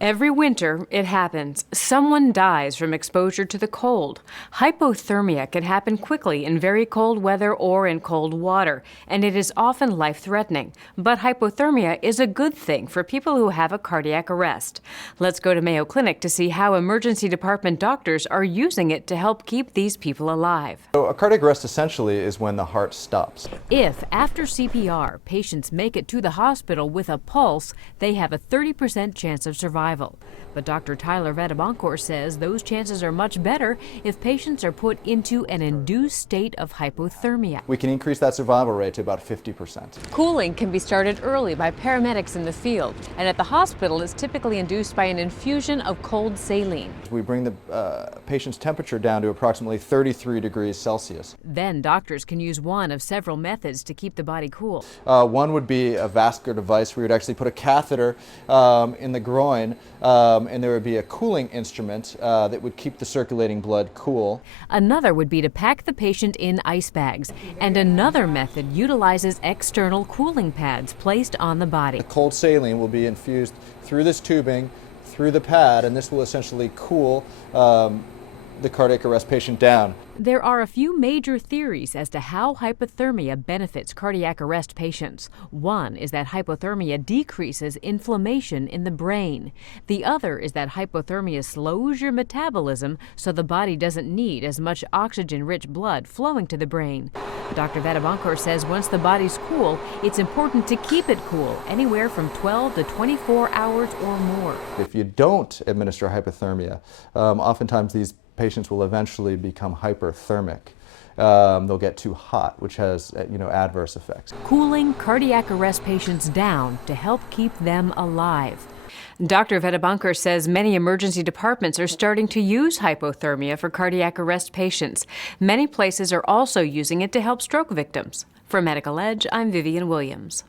Every winter, it happens. Someone dies from exposure to the cold. Hypothermia can happen quickly in very cold weather or in cold water, and it is often life-threatening. But hypothermia is a good thing for people who have a cardiac arrest. Let's go to Mayo Clinic to see how emergency department doctors are using it to help keep these people alive. So a cardiac arrest essentially is when the heart stops. If, after CPR, patients make it to the hospital with a pulse, they have a 30% chance of survival. But Dr. Tyler Vadabancor says those chances are much better if patients are put into an induced state of hypothermia. We can increase that survival rate to about 50%. Cooling can be started early by paramedics in the field, and at the hospital it's typically induced by an infusion of cold saline. We bring the patient's temperature down to approximately 33 degrees Celsius. Then doctors can use one of several methods to keep the body cool. One would be a vascular device where you'd actually put a catheter in the groin, and there would be a cooling instrument that would keep the circulating blood cool. Another would be to pack the patient in ice bags, and another method utilizes external cooling pads placed on the body. The cold saline will be infused through this tubing, through the pad, and this will essentially cool the cardiac arrest patient down. There are a few major theories as to how hypothermia benefits cardiac arrest patients. One is that hypothermia decreases inflammation in the brain. The other is that hypothermia slows your metabolism so the body doesn't need as much oxygen-rich blood flowing to the brain. Dr. Vadabancor says once the body's cool, it's important to keep it cool, anywhere from 12 to 24 hours or more. If you don't administer hypothermia, oftentimes these patients will eventually become hyperthermic. They'll get too hot, which has adverse effects. Cooling cardiac arrest patients down to help keep them alive. Dr. Vadabancor says many emergency departments are starting to use hypothermia for cardiac arrest patients. Many places are also using it to help stroke victims. For Medical Edge, I'm Vivian Williams.